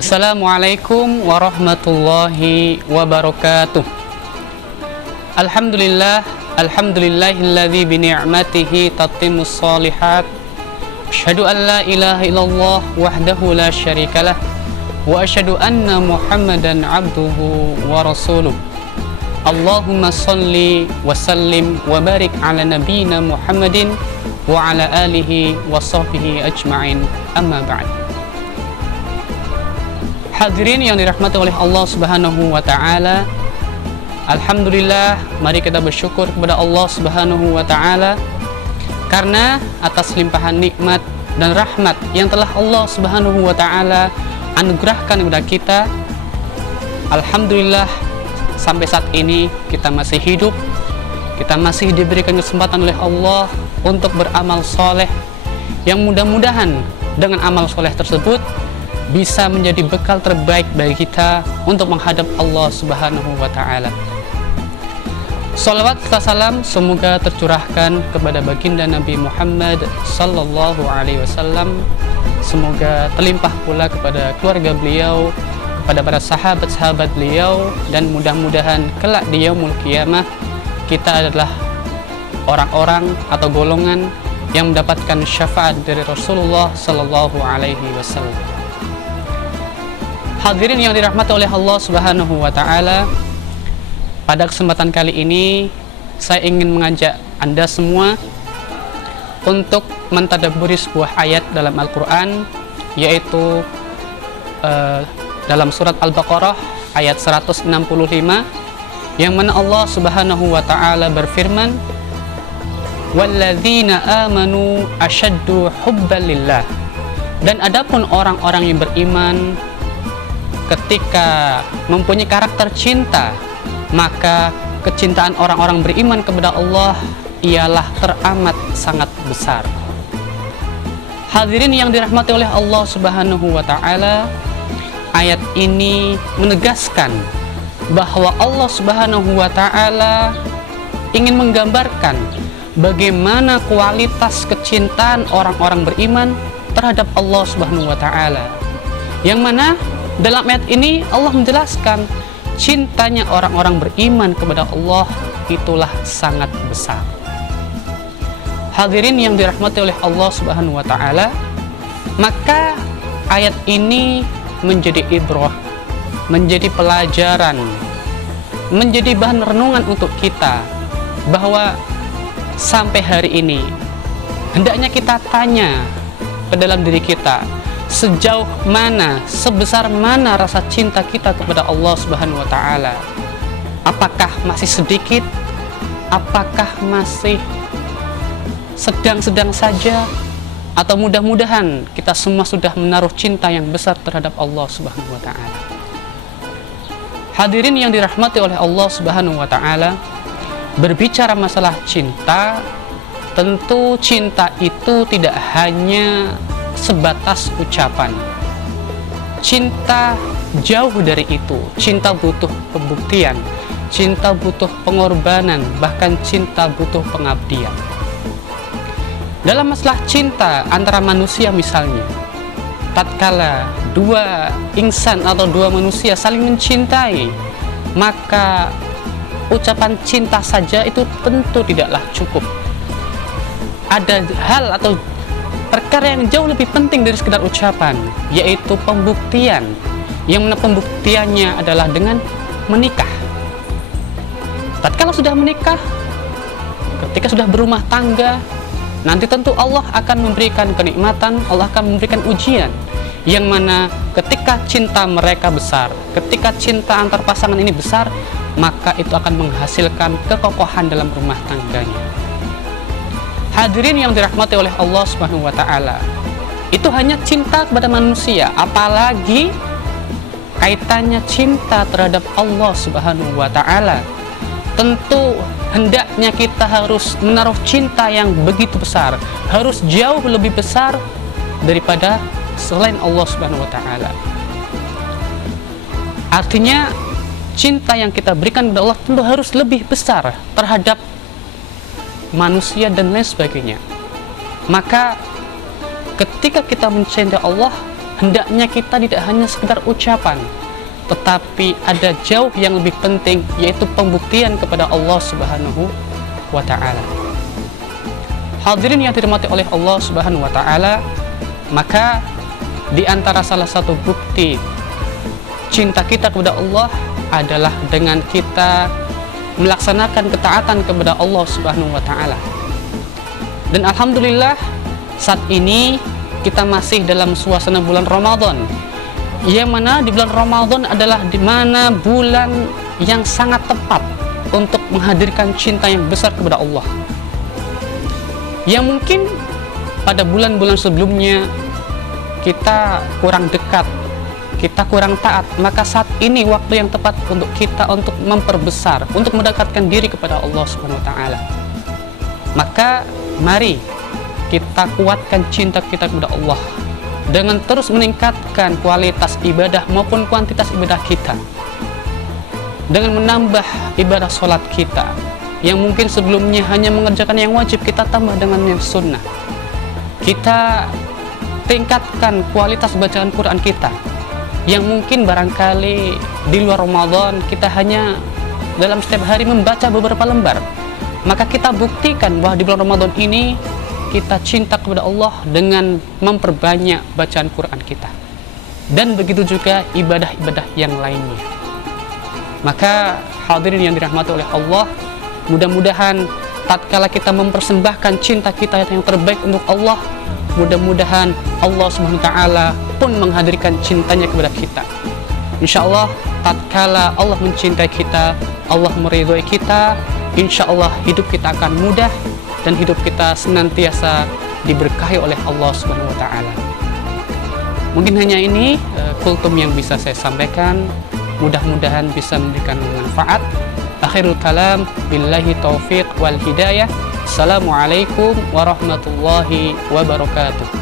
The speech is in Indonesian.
Assalamualaikum warahmatullahi wabarakatuh. Alhamdulillah, alhamdulillahilladzi bi ni'matihi tatimmus shalihat. Asyhadu an la ilaha illallah wahdahu la syarikalah wa asyhadu anna Muhammadan abduhu wa rasuluh. Allahumma shalli wa sallim wa barik ala nabiyyina Muhammadin wa ala alihi wa sahbihi ajma'in. Amma ba'd. Hadirin yang dirahmati oleh Allah Subhanahu wa taala, alhamdulillah, mari kita bersyukur kepada Allah Subhanahu wa taala karena atas limpahan nikmat dan rahmat yang telah Allah Subhanahu wa taala anugerahkan kepada kita. Alhamdulillah, sampai saat ini kita masih hidup, kita masih diberikan kesempatan oleh Allah untuk beramal soleh, yang mudah-mudahan dengan amal soleh tersebut bisa menjadi bekal terbaik bagi kita untuk menghadap Allah Subhanahu wa ta'ala. Salawat serta salam semoga tercurahkan kepada baginda Nabi Muhammad sallallahu alaihi wasallam. Semoga terlimpah pula kepada keluarga beliau, kepada para sahabat-sahabat beliau, dan mudah-mudahan kelak di yaumul qiyamah kita adalah orang-orang atau golongan yang mendapatkan syafaat dari Rasulullah sallallahu alaihi wasallam. Hadirin yang dirahmati oleh Allah Subhanahu wa taala, pada kesempatan kali ini saya ingin mengajak Anda semua untuk mentadabburi sebuah ayat dalam Al-Qur'an, yaitu dalam surat Al-Baqarah ayat 165, yang mana Allah Subhanahu wa taala berfirman, "Walladzina amanu asyaddu hubban lillah." Dan adapun orang-orang yang beriman ketika mempunyai karakter cinta, maka kecintaan orang-orang beriman kepada Allah ialah teramat sangat besar. Hadirin yang dirahmati oleh Allah Subhanahu wa taala, ayat ini menegaskan bahwa Allah Subhanahu wa taala ingin menggambarkan bagaimana kualitas kecintaan orang-orang beriman terhadap Allah Subhanahu wa taala. Yang mana dalam ayat ini Allah menjelaskan cintanya orang-orang beriman kepada Allah itulah sangat besar. Hadirin yang dirahmati oleh Allah Subhanahu wa taala, maka ayat ini menjadi ibrah, menjadi pelajaran, menjadi bahan renungan untuk kita, bahwa sampai hari ini hendaknya kita tanya ke dalam diri kita, sejauh mana, sebesar mana rasa cinta kita kepada Allah Subhanahu wa taala. Apakah masih sedikit? Apakah masih sedang-sedang saja? Atau mudah-mudahan kita semua sudah menaruh cinta yang besar terhadap Allah Subhanahu wa taala. Hadirin yang dirahmati oleh Allah Subhanahu wa taala, berbicara masalah cinta, tentu cinta itu tidak hanya sebatas ucapan. Cinta jauh dari itu. Cinta butuh pembuktian, cinta butuh pengorbanan, bahkan cinta butuh pengabdian. Dalam masalah cinta antara manusia misalnya, tatkala dua insan atau dua manusia saling mencintai, maka ucapan cinta saja itu tentu tidaklah cukup. Ada hal atau perkara yang jauh lebih penting dari sekedar ucapan, yaitu pembuktian, yang mana pembuktiannya adalah dengan menikah. Tatkala sudah menikah, ketika sudah berumah tangga, nanti tentu Allah akan memberikan kenikmatan, Allah akan memberikan ujian, yang mana ketika cinta mereka besar, ketika cinta antar pasangan ini besar, maka itu akan menghasilkan kekokohan dalam rumah tangganya. Hadirin yang dirahmati oleh Allah Subhanahu wa taala, itu hanya cinta kepada manusia, apalagi kaitannya cinta terhadap Allah Subhanahu wa taala. Tentu hendaknya kita harus menaruh cinta yang begitu besar, harus jauh lebih besar daripada selain Allah Subhanahu wa taala. Artinya cinta yang kita berikan kepada Allah tentu harus lebih besar terhadap manusia dan lain sebagainya. Maka ketika kita mencintai Allah, hendaknya kita tidak hanya sekedar ucapan, tetapi ada jauh yang lebih penting, yaitu pembuktian kepada Allah Subhanahu wa Ta'ala. Hadirin yang dirahmati oleh Allah Subhanahu wa Ta'ala, maka di antara salah satu bukti cinta kita kepada Allah adalah dengan kita melaksanakan ketaatan kepada Allah Subhanahu wa Ta'ala. Dan alhamdulillah saat ini kita masih dalam suasana bulan Ramadan, yang mana di bulan Ramadan adalah di mana bulan yang sangat tepat untuk menghadirkan cinta yang besar kepada Allah. Yang mungkin pada bulan-bulan sebelumnya kita kurang dekat, kita kurang taat, maka saat ini waktu yang tepat untuk kita untuk memperbesar, untuk mendekatkan diri kepada Allah Subhanahu wa Ta'ala. Maka mari kita kuatkan cinta kita kepada Allah dengan terus meningkatkan kualitas ibadah maupun kuantitas ibadah kita, dengan menambah ibadah sholat kita yang mungkin sebelumnya hanya mengerjakan yang wajib, kita tambah dengan yang sunnah. Kita tingkatkan kualitas bacaan Quran kita, yang mungkin barangkali di luar Ramadan kita hanya dalam setiap hari membaca beberapa lembar. Maka kita buktikan bahwa di bulan Ramadan ini kita cinta kepada Allah dengan memperbanyak bacaan Quran kita, dan begitu juga ibadah-ibadah yang lainnya. Maka hadirin yang dirahmati oleh Allah, mudah-mudahan tatkala kita mempersembahkan cinta kita yang terbaik untuk Allah, mudah-mudahan Allah Subhanahu wa Ta'ala pun menghadirkan cintanya kepada kita. Insya Allah tatkala Allah mencintai kita, Allah meridhoi kita, insya Allah hidup kita akan mudah dan hidup kita senantiasa diberkahi oleh Allah Subhanahu wa Ta'ala. Mungkin hanya ini kultum yang bisa saya sampaikan, mudah-mudahan bisa memberikan manfaat. Akhirul kalam, billahi taufiq wal hidayah. Assalamualaikum warahmatullahi wabarakatuh.